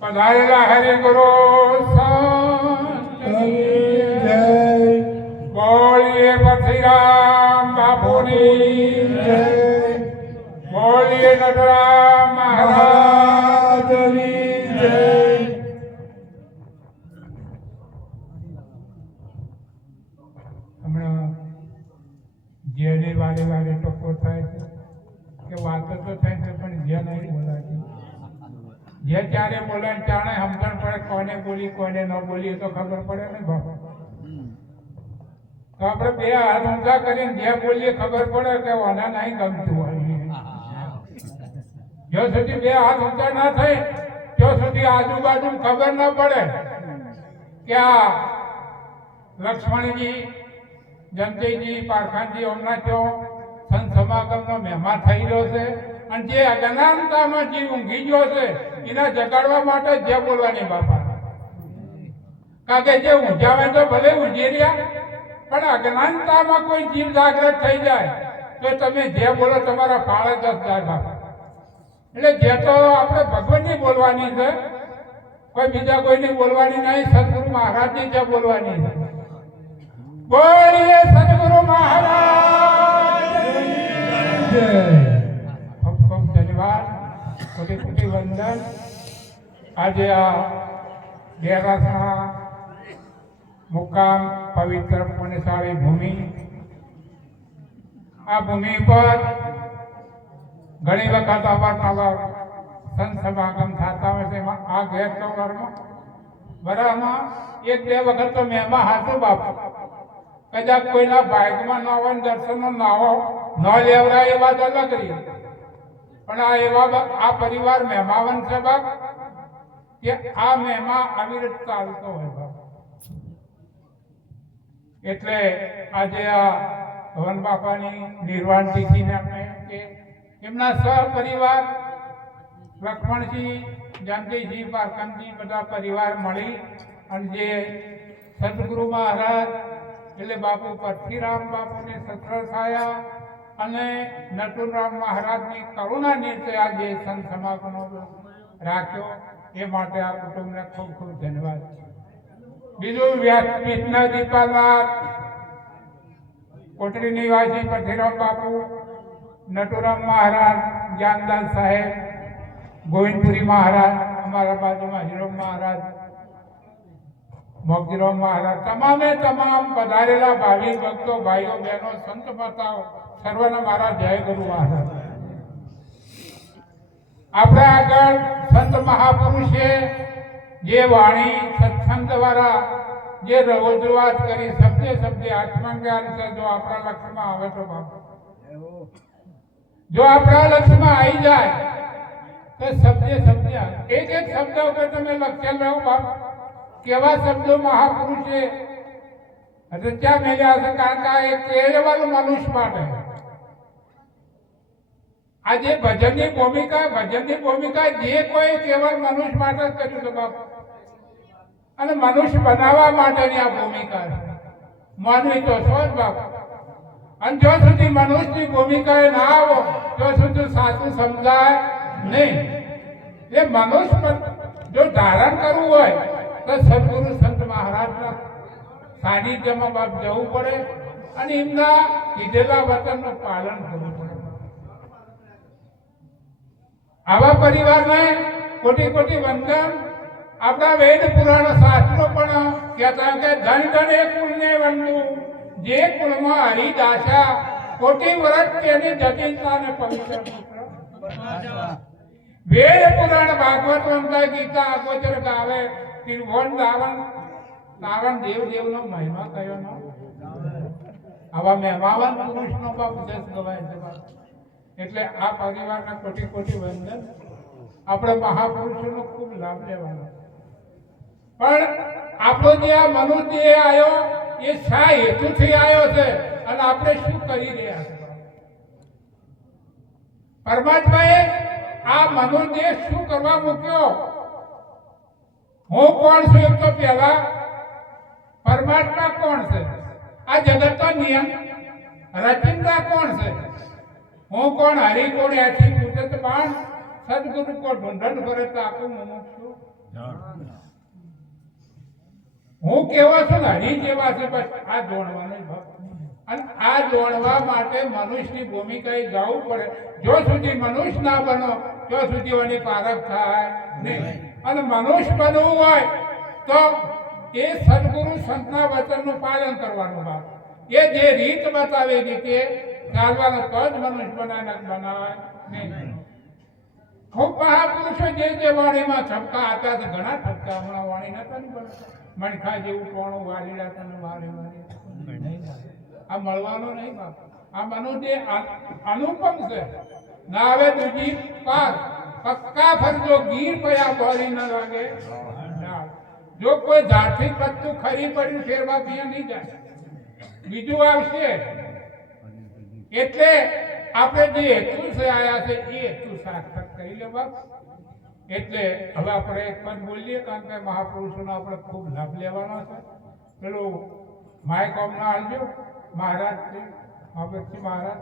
પધારેલા હરિ ગુરુ બોલીએ પરશુરામ બાપુની જય, બોલીએ નટરામ મહારાજની જય. હમણાં જેની વારે વારે ટકો થાય છે કે વાતો તો થાય છે પણ જે નહીં બોલાતી, જે ત્યારે બોલે ત્યારે સમજણ પડે કોને બોલી કોને ન બોલી તો ખબર પડે ને બાપા. તો આપણે બે હાથ ઊંચા કરીને જે બોલીએ ખબર પડે કે ઓના નહીં ગમતું હોય. જ્યાં સુધી બે હાથ ઊંચા ના થાય ત્યાં સુધી આજુબાજુ ખબર ન પડે કે આ લક્ષ્મણજી, જંતઈજી, પારખાનજી હમણાં ત્યાં સંત સમાગમનો મહેમાન થઈ રહ્યો છે અને જે અજ્ઞાનતામાં જે ઊંઘી ગયો છે એના જગાડવા માટે જે બોલવાની બાપા. કારણ કે જે ઊંઝાવે તો ભલે ઊંઝી રહ્યા પણ અજ્ઞાનતામાં કોઈ જીવ જાગૃત થઈ જાય તો તમે જે બોલો તમારા ફાળે જ જાય બાપા. એટલે જે તો આપણે ભગવાનની બોલવાની છે, કોઈ બીજા કોઈની બોલવાની નહીં, સદગુરુ મહારાજની જે બોલવાની છે. બોલીએ સદગુરુ મહારાજ ખૂબ ખૂબ ધન્યવાદ, કોટી કોટી વંદન. આજે આ દેરાસણા મુકામ પવિત્ર પુણ્યશાળી ભૂમિ, આ ભૂમિ પર ઘણી વખત અવારનવાર સંત સમાગમ થતા હોય છે. એમાં આ ગેર ચોવરમાં બરામાં એક બે વખત તો મેમાં હાથું બાપા કદાચ કોઈના ભાગમાં ન હોય, દર્શનનો નાવો ન લેવડાય એ વાત અલગ રહી, પણ આ એવા આ પરિવાર મહેમાવન છે બાપ કે આ મહેમા અવિરત ચાલતો હોય બાપ. એટલે આજે આ ભવન બાપાની નિર્વાણ તિથિને આપણે કે એમના સહપરિવાર લક્ષ્મણજી, જાનકીજી, પારખાનજી બધા પરિવાર મળી અને જે સદગુરુ મહારાજ એટલે બાપુ પરશુરામ બાપુને સત્ર થયા અને નટુરામ મહારાજની કરુણા નીચે આજે સંત સમાગમ રાખ્યો. એ માટે આ કુટુંબને ખૂબ ખૂબ ધન્યવાદ. બીજું વ્યાસપીઠના દીપાનાથ, કોટડી નિવાસી પરશુરામ બાપુ, નટુરામ મહારાજ, જ્ઞાનદાસ સાહેબ, ગોવિંદપુરી મહારાજ, અમારા બાજુમાં હીરોમ મહારાજ, મોગજીરામ મહારાજ, તમામે તમામ પધારેલા ભાવિક ભક્તો, ભાઈઓ બહેનો, સંત માતાઓ સર્વને મારા જય ગુરુ મહારાજ. આપણે આગળ સંત મહાપુરુષે જે વાણી સત્સંગ દ્વારા જે રજૂઆત કરી, શબ્દે શબ્દે આત્મજ્ઞાન છે. જો આપણા લક્ષ્યમાં આવે તો બાપુ, જો આપણા લક્ષ્યમાં આવી જાય તો શબ્દે શબ્દે એક એક શબ્દ ઉપર તમે લક્ષ્ય લો બાપ. કેવા શબ્દો મહાપુરુષે રચ્યા મેળ્યા છે. કારણ કે આ એક કેવલ મનુષ્ય માટે આજે ભજનની ભૂમિકા જે કોઈ કેવળ મનુષ્ય માટે જ કર્યું છે બાપ. અને મનુષ્ય બનાવવા માટેની આ ભૂમિકા છે. માનવી તો છો જ બાપ. અને જો સુધી મનુષ્યની ભૂમિકાએ ના આવો તો સુધી સાચું સમજાય નહીં. એ મનુષ્ય જો ધારણ કરવું હોય તો સદગુરુ સંત મહારાજના સાનિધ્યમાં બાપ જવું પડે અને એમના કીધેલા વચનનું પાલન કરવું પડે. આવા પરિવારને કોટી કોટી વંદન. આપણા વેદ પુરાણ શાસ્ત્રો પણ કહેતા કે ધન ધન એ કુળને વંદુ, જે કુળમાં હરિદાસા, કોટી વર્ષ તેની જટિલતાને પવિત્ર પુત્ર. વેદ પુરાણ ભાગવત રમતા ગીતા અગોચર ગાવે, ત્રિભુવન તારણ દેવનો મહિમા કયો ન. આવા મહેમાન પુરુષનો બાપ જસ ગવાય છે બાપ. એટલે આ પરિવારના કોટી કોટી વંદન. આપણે મહાપુરુષોનો ખૂબ લાભ લેવાનો. પણ આપણો જે આ મનુષ્ય આવ્યો એ શા હેતુથી આવ્યો છે અને આપણે શું કરી રહ્યા છે? પરમાત્માએ આ મનુષ્ય શું કરવા મૂક્યો? હું કોણ છું? એક તો પહેલા પરમાત્મા કોણ છે? આ જગતનો નિયમ રચિતા કોણ છે? હું કોણ? હરિ કોણ? એથી પૂછત બાણ સદગુરુ કો ઢૂંઢણ કરે તો આખું મુમુક્ષુ હું કેવો છું ને હરી જેવા છે બસ આ જોડવાનો ભાગ અને આ જોડવા માટે મનુષ્યની ભૂમિકાએ જવું પડે જો સુધી મનુષ્ય ના બનો ત્યાં સુધી એની પારખ થાય નહીં અને મનુષ્ય બનવું હોય તો એ સદગુરુ સંતના વચનનું પાલન કરવાનું બાપ એ જે રીત બતાવે એ રીતે ચાલવાનું તો જ મનુષ્ય બનાવાય નહીં ખૂબ મહાપુરુષો જે વાણીમાં ઠપકા હતા તે ઘણા ઠપકા હમણાં વાણી નતા ને બોલતા મણખા જેવું ટોણું વાલીડા તને વાળી આ મળવાનો નહીં બાપ આ મનુષ્ય અનુપમ છે ના આવે બીજી પાર પક્કા ફરજો ગીર પયા બોલી ન લાગે જો કોઈ ઝાડથી પત્તું ખરી પડ્યું ફેરવા ત્યાં નહીં જાય બીજું આવશે એટલે આપણે જે હેતુ છે આયા છે એ હેતુ સાર્થક કરી લે બાપ એટલે હવે આપણે એક પણ બોલીએ કારણ કે મહાપુરુષોનો આપણે ખૂબ લાભ લેવાનો છે પેલું માય કોમના આવજો મહારાજ છે મહારાજ